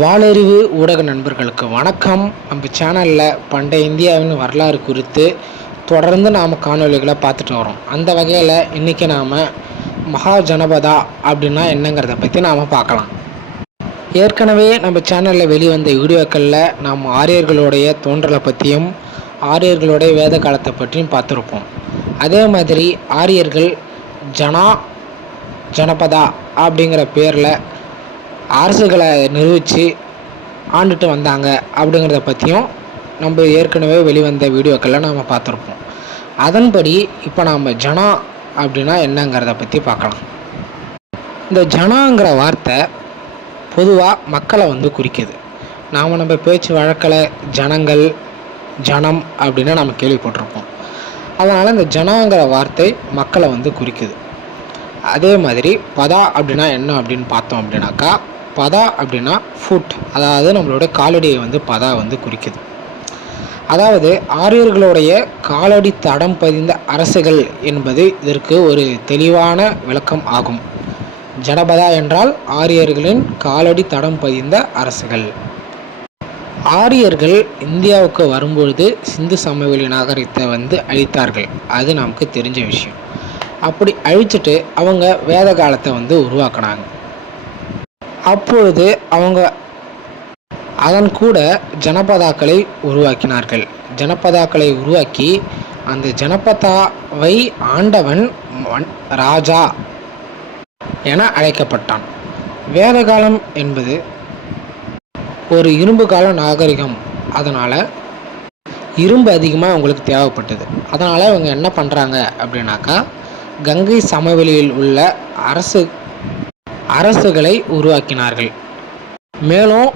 வாலறிவு ஊடக நண்பர்களுக்கு வணக்கம். நம்ம சேனலில் பண்டைய இந்தியாவின் வரலாறு குறித்து தொடர்ந்து நாம் காணொலிகளை பார்த்துட்டு வரோம். அந்த வகையில் இன்றைக்கி நாம் மகாஜனபதா அப்படின்னா என்னங்கிறத பற்றி நாம் பார்க்கலாம். ஏற்கனவே நம்ம சேனலில் வெளிவந்த வீடியோக்களில் நாம் ஆரியர்களுடைய தோன்றலை பற்றியும் ஆரியர்களுடைய வேத காலத்தை பற்றியும் பார்த்துருப்போம். அதே மாதிரி ஆரியர்கள் ஜனபதா அப்படிங்கிற பேரில் அரசுகளை நிரூபித்து ஆண்டுட்டு வந்தாங்க அப்படிங்கிறத பற்றியும் நம்ம ஏற்கனவே வெளிவந்த வீடியோக்களில் நாம் பார்த்துருப்போம். அதன்படி இப்போ நாம் ஜனா அப்படின்னா என்னங்கிறத பற்றி பார்க்கலாம். இந்த ஜனாங்கிற வார்த்தை பொதுவாக மக்களை குறிக்குது. நம்ம பேச்சு வழக்கில் ஜனங்கள் ஜனம் அப்படின்னு நம்ம கேள்விப்பட்டிருப்போம். அதனால் இந்த ஜனாங்கிற வார்த்தை மக்களை குறிக்குது. அதே மாதிரி பதா அப்படின்னா என்ன அப்படின்னு பார்த்தோம் அப்படின்னாக்கா, பதா அப்படின்னா ஃபுட், அதாவது நம்மளோட காலடியை பதா குறிக்குது. அதாவது ஆரியர்களுடைய காலடி தடம் பதிந்த அரசுகள் என்பது இதற்கு ஒரு தெளிவான விளக்கம் ஆகும். ஜனபதா என்றால் ஆரியர்களின் காலடி தடம் பதிந்த அரசுகள். ஆரியர்கள் இந்தியாவுக்கு வரும்பொழுது சிந்து சமவெளி நாகரிகத்தை அழித்தார்கள். அது நமக்கு தெரிஞ்ச விஷயம். அப்படி அழிச்சிட்டு அவங்க வேத காலத்தை உருவாக்கினாங்க. அப்பொழுது அவங்க அதன் கூட ஜனபதாக்களை உருவாக்கினார்கள். ஜனபதாக்களை உருவாக்கி அந்த ஜனபதாவை ஆண்டவன் ராஜா என அழைக்கப்பட்டான். வேத காலம் என்பது ஒரு இரும்பு கால நாகரிகம். அதனால் இரும்பு அதிகமாக அவங்களுக்கு தேவைப்பட்டது. அதனால் இவங்க என்ன பண்ணுறாங்க அப்படின்னாக்கா, கங்கை சமவெளியில் உள்ள அரசுகளை உருவாக்கினார்கள். மேலும்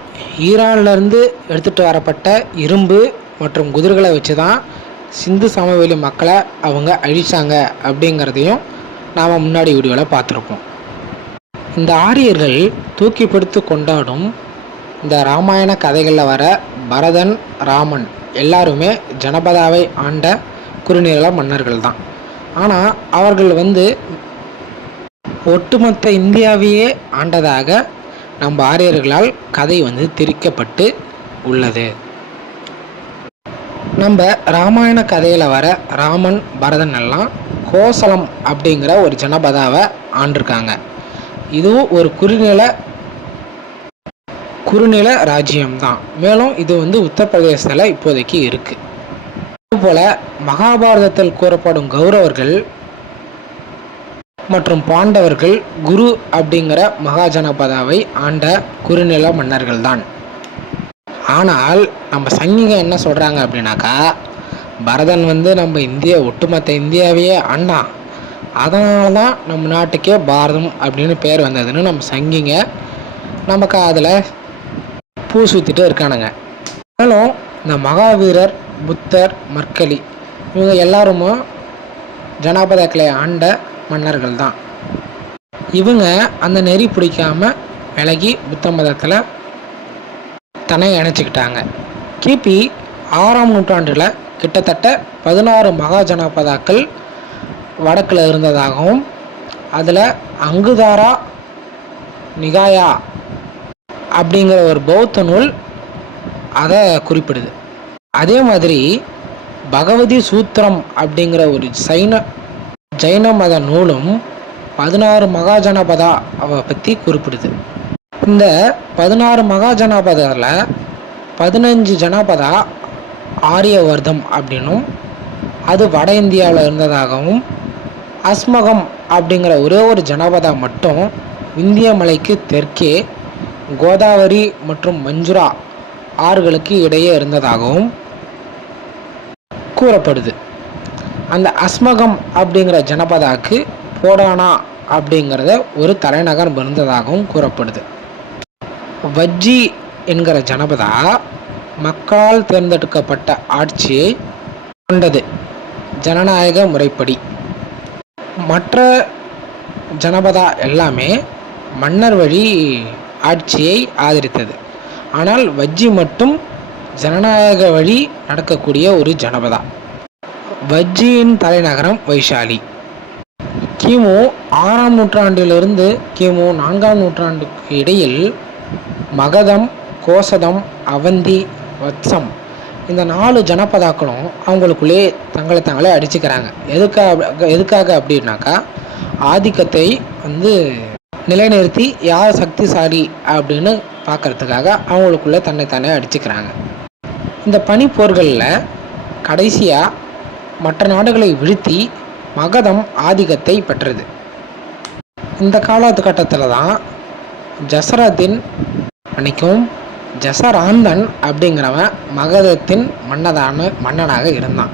ஈரானிலிருந்து எடுத்துகிட்டு வரப்பட்ட இரும்பு மற்றும் குதிரைகளை வச்சு தான் சிந்து சமவெளி மக்களை அவங்க அழிச்சாங்க அப்படிங்கிறதையும் நாம் முன்னாடி வீடியோவில் பார்த்துருப்போம். இந்த ஆரியர்கள் தூக்கி பிடித்து கொண்டாடும் இந்த ராமாயண கதைகளில் வர பரதன், ராமன் எல்லாருமே ஜனபதாவை ஆண்ட குறுநில மன்னர்கள் தான். ஆனால் அவர்கள் ஒட்டுமொத்த இந்தியாவையே ஆண்டதாக நம்ம ஆரியர்களால் கதை திரிக்கப்பட்டு உள்ளது. நம்ம ராமாயண கதையில் வர ராமன், பரதன் எல்லாம் கோசலம் அப்படிங்கிற ஒரு ஜனபதாவை ஆண்டிருக்காங்க. இதுவும் ஒரு குறுநில ராஜ்யம்தான். மேலும் இது உத்தரப்பிரதேசத்தில் இப்போதைக்கு இருக்குது. அதுபோல் மகாபாரதத்தில் கூறப்படும் கௌரவர்கள் மற்றும் பாண்டவர்கள் குரு அப்படிங்கிற மகாஜனபதாவை ஆண்ட குறுநில மன்னர்கள் தான். ஆனால் நம்ம சங்கிங்க என்ன சொல்கிறாங்க அப்படின்னாக்கா, பரதன் நம்ம ஒட்டுமொத்த இந்தியாவையே ஆண்டான், அதனால தான் நம்ம நாட்டுக்கே பாரதம் அப்படின்னு பேர் வந்ததுன்னு நம்ம சங்கிங்க நமக்கு அதில் பூ சுற்றிட்டு இருக்கானுங்க. மேலும் இந்த மகாவீரர், புத்தர், மற்களி இவங்க எல்லாருமே ஜனபதாக்களை ஆண்ட மன்னர்கள் தான். இவங்க அந்த நெறி பிடிக்காம விலகி புத்த மதத்தில் தன்னை இணைச்சிக்கிட்டாங்க. கிபி 6ஆம் நூற்றாண்டில் கிட்டத்தட்ட 16 மகாஜனபதாக்கள் வடக்கில் இருந்ததாகவும் அதில் அங்குதாரா நிகாயா அப்படிங்கிற ஒரு பௌத்த நூல் அதை குறிப்பிடுது. அதே மாதிரி பகவதி சூத்திரம் அப்படிங்கிற ஒரு ஜைன மத நூலும் 16 மகாஜனபதாவை பற்றி குறிப்பிடுது. இந்த 16 மகாஜனபதாவில் 15 ஜனபதா ஆரியவர்தம் அப்படின்னும் அது வட இந்தியாவில் இருந்ததாகவும், அஸ்மகம் அப்படிங்கிற ஒரே ஒரு ஜனபதா மட்டும் விந்திய மலைக்கு தெற்கே கோதாவரி மற்றும் மஞ்சுரா ஆறுகளுக்கு இடையே இருந்ததாகவும் கூறப்படுது. அந்த அஸ்மகம் அப்படிங்கிற ஜனபதாக்கு போடானா அப்படிங்கிறத ஒரு தலைநகர் இருந்ததாகவும் கூறப்படுது. வஜ்ஜி என்கிற ஜனபதா மக்களால் தேர்ந்தெடுக்கப்பட்ட ஆட்சியை கொண்டது ஜனநாயக முறைப்படி. மற்ற ஜனபதா எல்லாமே மன்னர் வழி ஆட்சியை ஆதரித்தது. ஆனால் வஜ்ஜி மட்டும் ஜனநாயக வழி நடக்கக்கூடிய ஒரு ஜனபதா. வஜ்ஜியின் தலைநகரம் வைஷாலி. கிமு 6ஆம் நூற்றாண்டிலிருந்து கிமு 4ஆம் நூற்றாண்டுக்கு இடையில் மகதம், கோசதம், அவந்தி, வத்சம் இந்த 4 ஜனபதாக்களும் அவங்களுக்குள்ளே தங்களை தாங்களே அடிச்சுக்கிறாங்க. எதுக்காக அப்படின்னாக்கா, ஆதிக்கத்தை வந்து நிலைநிறுத்தி யார் சக்திசாலி அப்படின்னு பார்க்கறதுக்காக அவங்களுக்குள்ள தன்னைத்தானே அடிச்சுக்கிறாங்க. இந்த பனிப்போர்களில் கடைசியாக மற்ற நாடுகளை வீழ்த்தி மகதம் ஆதிக்கத்தை பெற்றது. இந்த காலகட்டத்தில் தான் ஜசராந்தன் அப்படிங்கிறவன் மகதத்தின் மன்னனாக இருந்தான்.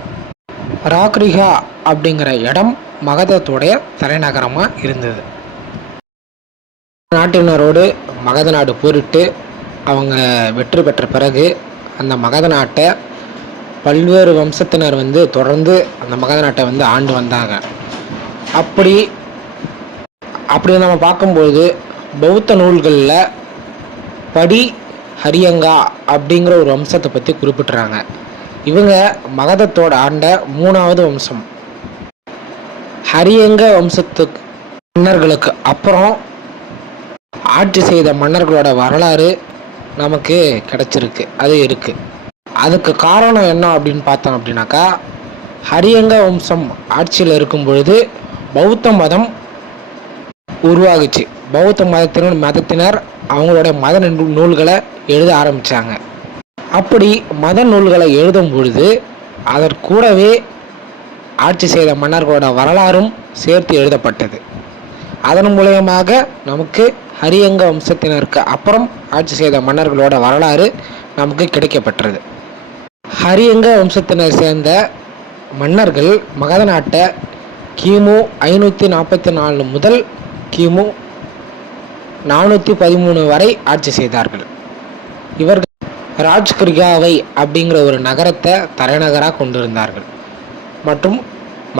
ராக்ரிகா அப்படிங்கிற இடம் மகதத்துடைய தலைநகரமாக இருந்தது. நாட்டினரோடு மகத நாடு போரிட்டு அவங்க வெற்றி பெற்ற பிறகு அந்த மகத நாட்டை பல்வேறு வம்சத்தினர் தொடர்ந்து அந்த மகத நாட்டை ஆண்டு வந்தாங்க. அப்படி நம்ம பார்க்கும்போது பௌத்த நூல்களில் படி ஹரியங்கா அப்படிங்கிற ஒரு வம்சத்தை பற்றி குறிப்பிட்றாங்க. இவங்க மகதத்தோட ஆண்ட 3வது வம்சம். ஹரியங்க வம்சத்துக்கு மன்னர்களுக்கு அப்புறம் ஆட்சி செய்த மன்னர்களோட வரலாறு நமக்கு கிடைச்சிருக்கு, அது இருக்குது. அதுக்கு காரணம் என்ன அப்படின்னு பார்த்தோம் அப்படின்னாக்கா, ஹரியங்க வம்சம் ஆட்சியில் இருக்கும் பொழுது பௌத்த மதம் உருவாகுச்சு. பௌத்த மதத்தினர் அவங்களுடைய மத நூல்களை எழுத ஆரம்பித்தாங்க. அப்படி மத நூல்களை எழுதும் பொழுது அதற்கூடவே ஆட்சி செய்த மன்னர்களோட வரலாறும் சேர்த்து எழுதப்பட்டது. அதன் மூலயமாக நமக்கு ஹரியங்க வம்சத்தினருக்கு அப்புறம் ஆட்சி செய்த மன்னர்களோட வரலாறு நமக்கு கிடைக்கப்பட்டது. ஹரியங்க வம்சத்தினர் சேர்ந்த மன்னர்கள் மகத நாட்டை கிமு 544 முதல் கிமு 413 வரை ஆட்சி செய்தார்கள். இவர்கள் ராஜ்கிரிகாவை அப்படிங்கிற ஒரு நகரத்தை தலைநகராக கொண்டிருந்தார்கள். மற்றும்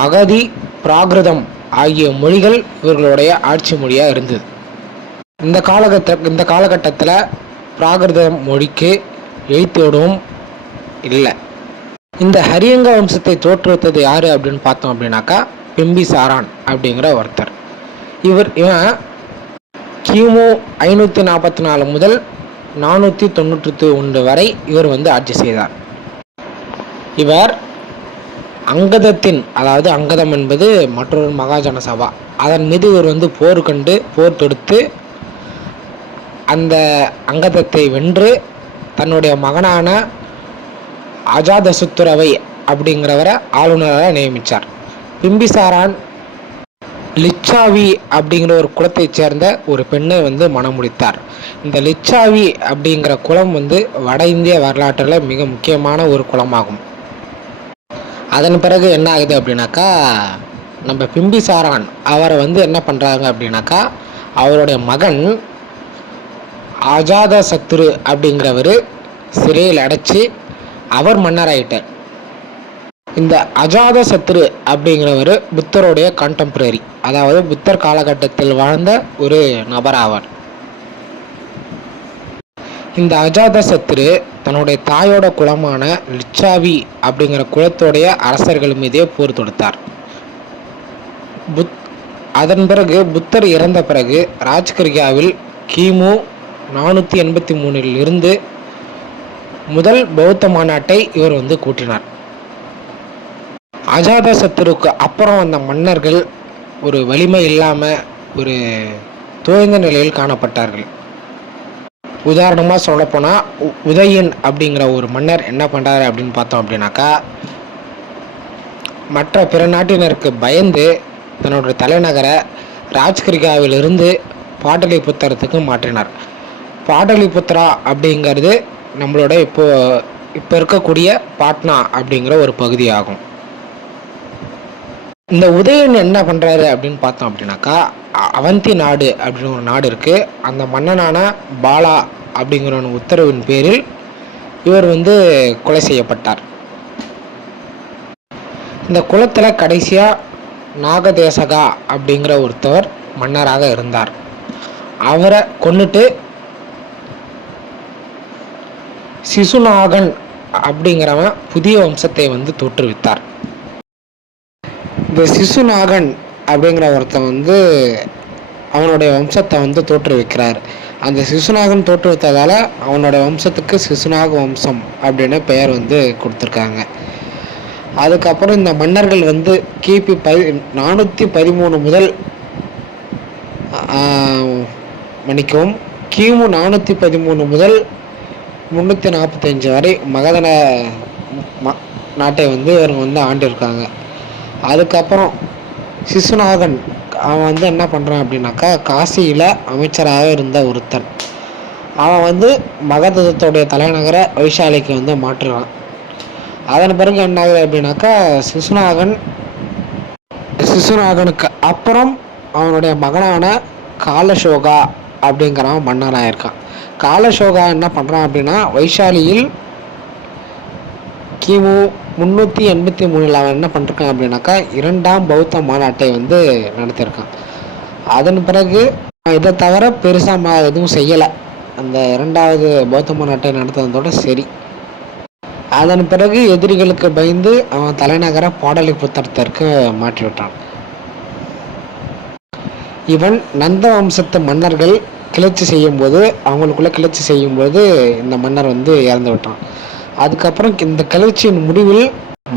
மகதி, பிராகிருதம் ஆகிய மொழிகள் இவர்களுடைய ஆட்சி மொழியாக இருந்தது. இந்த காலகட்டத்தில் பிராகிருத மொழிக்கு எழுத்தோடும் இல்லை. இந்த ஹரியங்க வம்சத்தை தோற்றுவித்தது யார் அப்படின்னு பார்த்தோம் அப்படின்னாக்கா, பிம்பிசாரான் அப்படிங்கிற ஒருத்தர். இவன் கிமு 544 முதல் 491 வரை இவர் ஆட்சி செய்தார். இவர் அங்கதத்தின், அதாவது அங்கதம் என்பது மற்றொரு மகாஜன சபா, அதன் மீது இவர் போர் தொடுத்து அந்த அங்கதத்தை வென்று தன்னுடைய மகனான அஜாதசத்ருவை அப்படிங்கிறவரை ஆளுநராக நியமித்தார். பிம்பிசாரான் லிச்சாவி அப்படிங்கிற ஒரு குலத்தைச் சேர்ந்த ஒரு பெண்ணை மணம் முடித்தார். இந்த லிச்சாவி அப்படிங்கிற குலம் வட இந்திய வரலாற்றில் மிக முக்கியமான ஒரு குலமாகும். அதன் பிறகு என்ன ஆகுது அப்படின்னாக்கா, நம்ம பிம்பிசாரான் அவரை என்ன பண்ணுறாங்க அப்படின்னாக்கா, அவருடைய மகன் அஜாதசத்ரு அப்படிங்கிறவர் சிறையில் அடைச்சி அவர் மன்னராயிட்டார். இந்த அஜாதசத்ரு அப்படிங்கிறவர் புத்தருடைய கான்டெம்பரரி, அதாவது புத்தர் காலகட்டத்தில் வாழ்ந்த ஒரு நபர் ஆவார். இந்த அஜாதசத்ரு தன்னுடைய தாயோட குலமான லிச்சாவி அப்படிங்கிற குலத்தோடைய அரசர்கள் மீதே போர் தொடுத்தார். அதன் பிறகு புத்தர் இறந்த பிறகு ராஜ்கிரிகாவில் கிமு 483 இருந்து முதல் பௌத்த மாநாட்டை இவர் கூட்டினார். அஜாதசத்ருக்கு அப்புறம் வந்த மன்னர்கள் ஒரு வலிமை இல்லாமல் ஒரு தோய்ந்த நிலையில் காணப்பட்டார்கள். உதாரணமாக சொல்லப்போனால் உதயன் அப்படிங்கிற ஒரு மன்னர் என்ன பண்ணுறாரு அப்படின்னு பார்த்தோம் அப்படின்னாக்கா, மற்ற பிற நாட்டினருக்கு பயந்து தன்னோட தலைநகரை ராஜ்கிரிகாவிலிருந்து பாடலிபுத்திரத்துக்கு மாற்றினார். பாடலிபுத்திரா அப்படிங்கிறது நம்மளோட இப்போ இருக்கக்கூடிய பாட்னா அப்படிங்கிற ஒரு பகுதி ஆகும். இந்த உதயன் என்ன பண்ணுறாரு அப்படின்னு பார்த்தோம் அப்படின்னாக்கா, அவந்தி நாடு அப்படின்னு ஒரு நாடு இருக்குது. அந்த மன்னனான பாலா அப்படிங்கிற உத்தரவின் பேரில் இவர் கொலை செய்யப்பட்டார். இந்த குலத்தில் கடைசியாக நாகதேசகா அப்படிங்கிற ஒருத்தவர் மன்னராக இருந்தார். அவரை கொன்னுட்டு சிசுநாகன் அப்படிங்கிறவன் புதிய வம்சத்தை தோற்றுவித்தார். இந்த சிசுநாகன் அப்படிங்கிற ஒருத்தன் அவனுடைய வம்சத்தை தோற்றுவிக்கிறார். அந்த சிசுநாகன் தோற்றுவித்ததால் அவனோட வம்சத்துக்கு சிசுநாக வம்சம் அப்படின்னு பெயர் வந்து கொடுத்துருக்காங்க. அதுக்கப்புறம் இந்த மன்னர்கள் வந்து கிபி 413 முதல் மன்னிக்கவும் கிமு 413 முதல் 345 வரை மகத நாட்டை வந்து இவங்க வந்து ஆண்டிருக்காங்க. அதுக்கப்புறம் சிசுநாகன் அவன் வந்து என்ன பண்ணுறான் அப்படின்னாக்கா, காசியில் அமைச்சராக இருந்த ஒருத்தன். அவன் வந்து மகதத்துடைய தலைநகர வைசாலிக்கு வந்து மாற்றுறான். அதன் பிறகு என்ன ஆகுது அப்படின்னாக்கா, சிசுநாகனுக்கு அப்புறம் அவனுடைய மகனான காலசோகா அப்படிங்கிறவன் மன்னனாக இருக்கான். காலசோகா என்ன பண்ணுறான் அப்படின்னா, வைசாலியில் கிமு 383 அவன் என்ன பண்ணிருக்கான் அப்படின்னாக்கா, 2ஆம் பௌத்த மாநாட்டை வந்து நடத்தியிருக்கான். அதன் பிறகு இதை தவிர பெருசாக எதுவும் செய்யலை. அந்த 2வது பௌத்த மாநாட்டை நடத்துவதோட சரி. அதன் பிறகு எதிரிகளுக்கு பயந்து அவன் தலைநகர பாடலிபுத்திரத்திற்கு மாற்றி விட்டான். இவன் நந்த வம்சத்து மன்னர்கள் கிளர்ச்சி செய்யும்போது இந்த மன்னர் வந்து இறந்து விட்டான். அதுக்கப்புறம் இந்த கிளர்ச்சியின் முடிவில்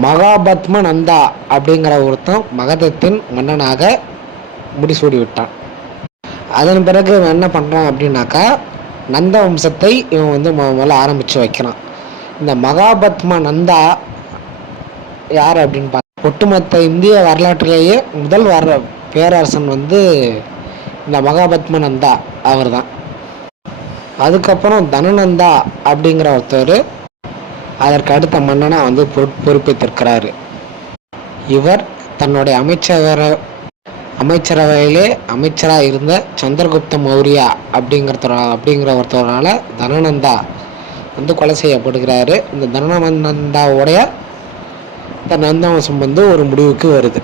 மகாபத்ம நந்தா அப்படிங்கிற ஒருத்தன் மகதத்தின் மன்னனாக முடிசூடி விட்டான். அதன் பிறகு இவன் என்ன பண்ணுறான் அப்படின்னாக்கா, நந்த வம்சத்தை இவன் வந்து முதல்ல ஆரம்பித்து வைக்கிறான். இந்த மகாபத்ம நந்தா யார் அப்படின்னு பார்த்தா, ஒட்டுமொத்த இந்திய வரலாற்றிலேயே முதல் பேரரசன் வந்து இந்த மகாபத்ம நந்தா அவர் தான். அதுக்கப்புறம் தனநந்தா அப்படிங்கிற ஒருத்தர் அதற்கு அடுத்த மன்னனா வந்து பொறுப்பேற்றிருக்கிறாரு. இவர் தன்னுடைய அமைச்சரவையிலே அமைச்சராக இருந்த சந்திரகுப்த மௌரியா அப்படிங்கிற ஒருத்தவரால் தனநந்தா வந்து கொலை செய்யப்படுகிறாரு. இந்த தனநந்தாவுடைய நந்த வம்சம் வந்து ஒரு முடிவுக்கு வருது.